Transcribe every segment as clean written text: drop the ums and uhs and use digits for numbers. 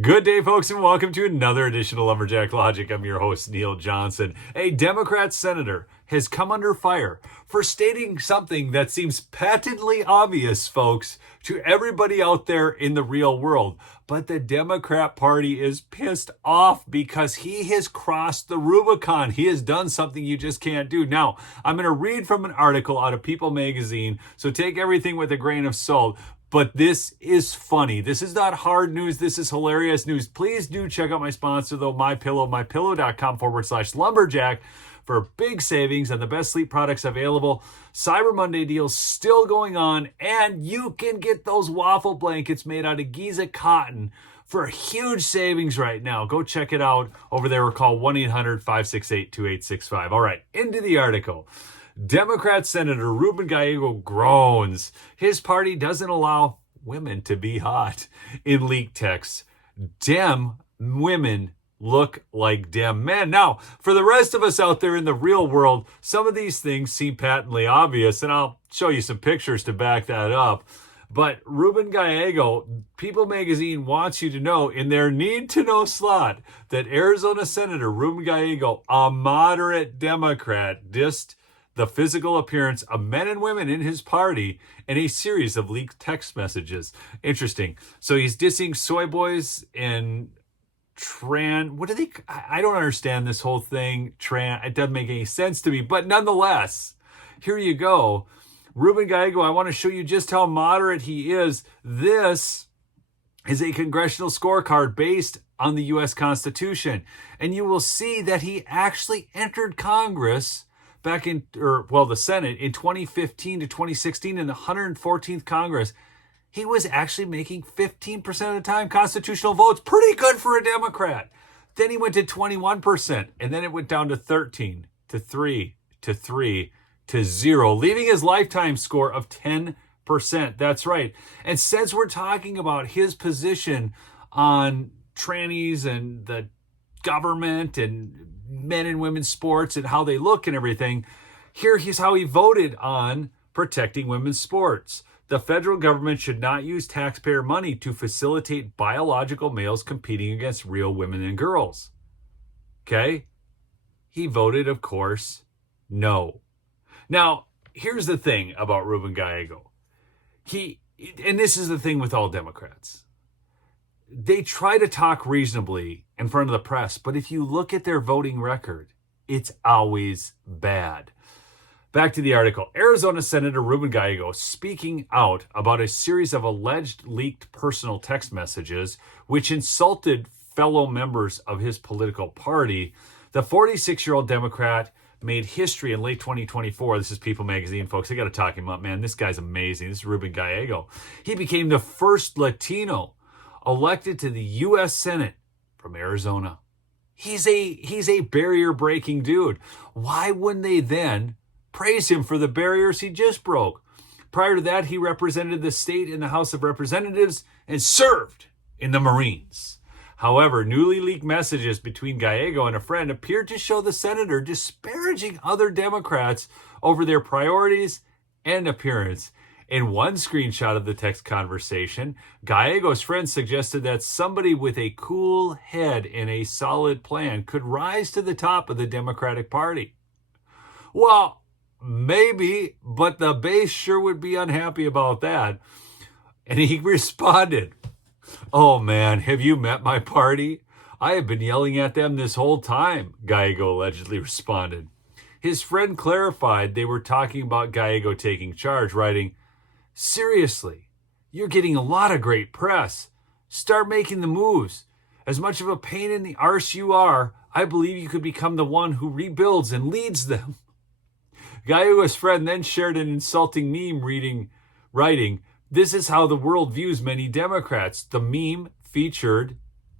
Good day, folks, and welcome to another edition of Lumberjack Logic. I'm your host, Neil Johnson. A Democrat senator has come under fire for stating something that seems patently obvious, folks, to everybody out there in the real world. But the Democrat Party is pissed off because he has crossed the Rubicon. He has done something you just can't do. Now, I'm going to read from an article out of People magazine, so take everything with a grain of salt. But this is funny. This is not hard news. This is hilarious news. Please do check out my sponsor, though, MyPillow, mypillow.com/lumberjack for big savings on the best sleep products available. Cyber Monday deals still going on, and you can get those waffle blankets made out of Giza cotton for huge savings right now. Go check it out over there or call 1-800-568-2865. All right, into the article. Democrat Senator Ruben Gallego groans. His party doesn't allow women to be hot. In leaked texts, Dem women look like Dem men. Now, for the rest of us out there in the real world, some of these things seem patently obvious, and I'll show you some pictures to back that up. But Ruben Gallego, People magazine wants you to know in their need-to-know slot that Arizona Senator Ruben Gallego, a moderate Democrat, dissed the physical appearance of men and women in his party in a series of leaked text messages. Interesting. So he's dissing soy boys and what do they, I don't understand this whole thing. It doesn't make any sense to me, but nonetheless, here you go. Ruben Gallego, I want to show you just how moderate he is. This is a congressional scorecard based on the U.S. Constitution. And you will see that he actually entered Congress the Senate in 2015 to 2016 in the 114th Congress. He was actually making 15% of the time constitutional votes. Pretty good for a Democrat. Then he went to 21%, and then it went down to 13, to 3, to 3, to 0, leaving his lifetime score of 10%. That's right. And since we're talking about his position on trannies and the government and men and women's sports and how they look and everything, here's how he voted on protecting women's sports. The federal government should not use taxpayer money to facilitate biological males competing against real women and girls. Okay? He voted, of course, no. Now, here's the thing about Ruben Gallego. And this is the thing with all Democrats. They try to talk reasonably in front of the press, but if you look at their voting record, it's always bad. Back to the article. Arizona Senator Ruben Gallego speaking out about a series of alleged leaked personal text messages which insulted fellow members of his political party. The 46-year-old Democrat made history in late 2024. This is People magazine, folks. I got to talk him up, man. This guy's amazing. This is Ruben Gallego. He became the first Latino elected to the U.S. Senate from Arizona. He's a barrier-breaking dude. Why wouldn't they then praise him for the barriers he just broke? Prior to that, he represented the state in the House of Representatives and served in the Marines. However, newly leaked messages between Gallego and a friend appeared to show the senator disparaging other Democrats over their priorities and appearance. In one screenshot of the text conversation, Gallego's friend suggested that somebody with a cool head and a solid plan could rise to the top of the Democratic Party. Well, maybe, but the base sure would be unhappy about that. And he responded, "Oh man, have you met my party? I have been yelling at them this whole time," Gallego allegedly responded. His friend clarified they were talking about Gallego taking charge, writing, "Seriously, you're getting a lot of great press. Start making the moves. As much of a pain in the arse you are, I believe you could become the one who rebuilds and leads them." Gallego's friend then shared an insulting meme writing, "This is how the world views many Democrats." The meme featured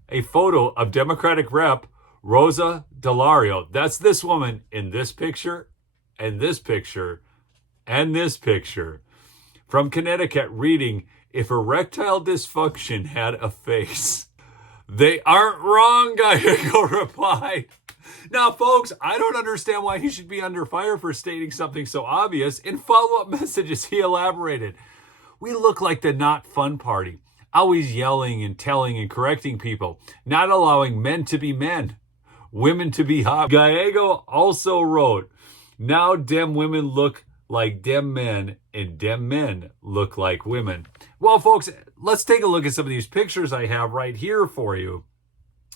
a photo of Democratic Rep Rosa DeLario. That's this woman in this picture, and this picture, and this picture. From Connecticut, reading, "If erectile dysfunction had a face." "They aren't wrong," Gallego replied. Now, folks, I don't understand why he should be under fire for stating something so obvious. In follow-up messages, he elaborated, "We look like the not fun party. always yelling and telling and correcting people, not allowing men to be men, women to be hot. Gallego also wrote, now dem women look like dem men and dem men look like women. Well, folks, let's take a look at some of these pictures I have right here for you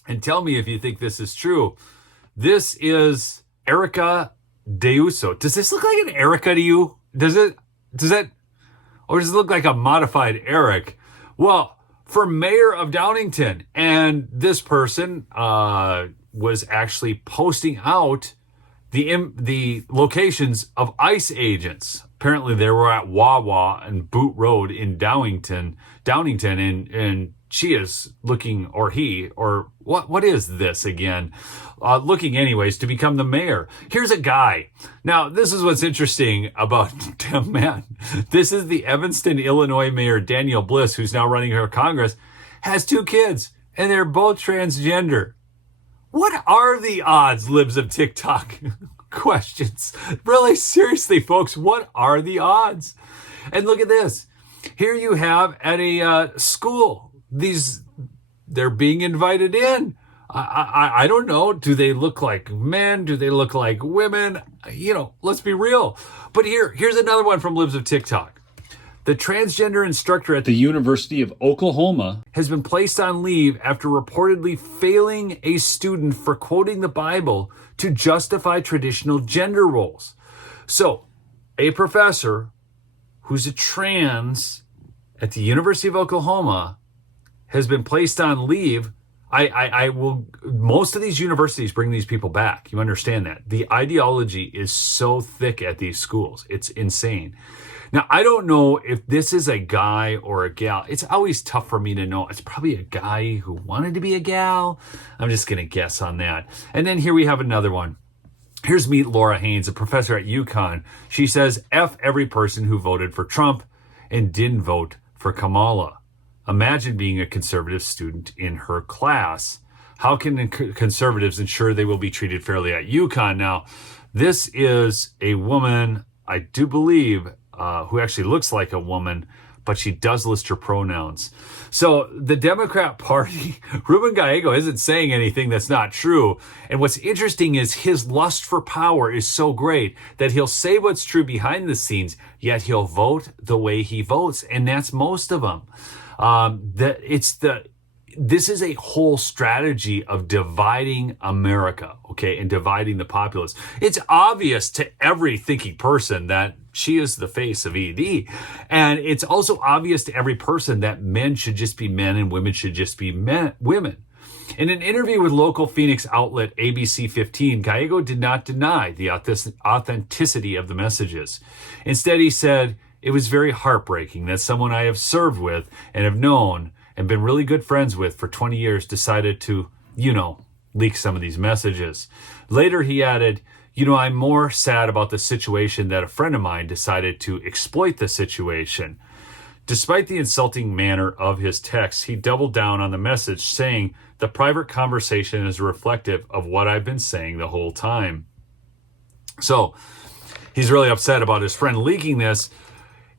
and tell me if you think this is true. This is Erica Deuso. Does this look like an Erica to you? Does that, or does it look like a modified Eric? Well, for mayor of Downingtown, and this person was actually posting out the locations of ICE agents. Apparently, they were at Wawa and Boot Road in Downingtown, and she is looking, or he, or what is this again? Looking anyways to become the mayor. Here's a guy. Now, this is what's interesting about Dem Man. This is the Evanston, Illinois mayor, Danielle Bliss, who's now running for Congress, has 2 kids, and they're both transgender. What are the odds, libs of TikTok? Questions. Really, seriously, folks, what are the odds? And look at this. Here you have at a school, they're being invited in. I don't know. Do they look like men? Do they look like women? Let's be real. But here's another one from libs of TikTok. The transgender instructor at the University of Oklahoma has been placed on leave after reportedly failing a student for quoting the Bible to justify traditional gender roles. So, a professor who's a trans at the University of Oklahoma has been placed on leave. Most of these universities bring these people back. You understand that. The ideology is so thick at these schools. It's insane. Now, I don't know if this is a guy or a gal. It's always tough for me to know. It's probably a guy who wanted to be a gal. I'm just going to guess on that. And then here we have another one. Here's meet Laura Haynes, a professor at UConn. She says, F every person who voted for Trump and didn't vote for Kamala. Imagine being a conservative student in her class. How can conservatives ensure they will be treated fairly at UConn? Now, this is a woman, I do believe, who actually looks like a woman, but she does list her pronouns. So the Democrat Party, Ruben Gallego isn't saying anything that's not true. And what's interesting is his lust for power is so great that he'll say what's true behind the scenes, yet he'll vote the way he votes. And that's most of them. This is a whole strategy of dividing America, okay, and dividing the populace. It's obvious to every thinking person that she is the face of ED. And it's also obvious to every person that men should just be men and women should just be women. In an interview with local Phoenix outlet ABC 15, Gallego did not deny the authenticity of the messages. Instead, he said, it was very heartbreaking that someone I have served with and have known and been really good friends with for 20 years decided to, leak some of these messages. Later, he added, I'm more sad about the situation that a friend of mine decided to exploit the situation. Despite the insulting manner of his text, he doubled down on the message, saying the private conversation is reflective of what I've been saying the whole time. So he's really upset about his friend leaking this.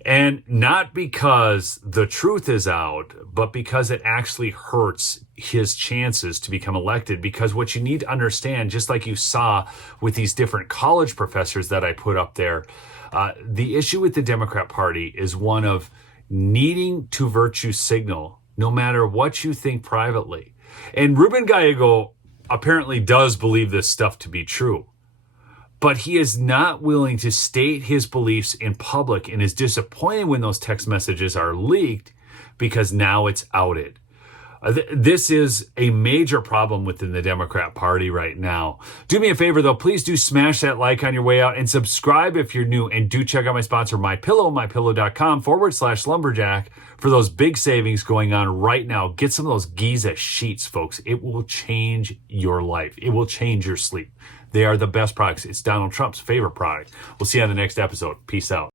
And not because the truth is out, but because it actually hurts his chances to become elected. Because what you need to understand, just like you saw with these different college professors that I put up there, the issue with the Democrat Party is one of needing to virtue signal, no matter what you think privately. And Ruben Gallego apparently does believe this stuff to be true. But he is not willing to state his beliefs in public and is disappointed when those text messages are leaked because now it's outed. This is a major problem within the Democrat Party right now. Do me a favor, though. Please do smash that like on your way out and subscribe if you're new. And do check out my sponsor, MyPillow, mypillow.com/lumberjack for those big savings going on right now. Get some of those Giza sheets, folks. It will change your life. It will change your sleep. They are the best products. It's Donald Trump's favorite product. We'll see you on the next episode. Peace out.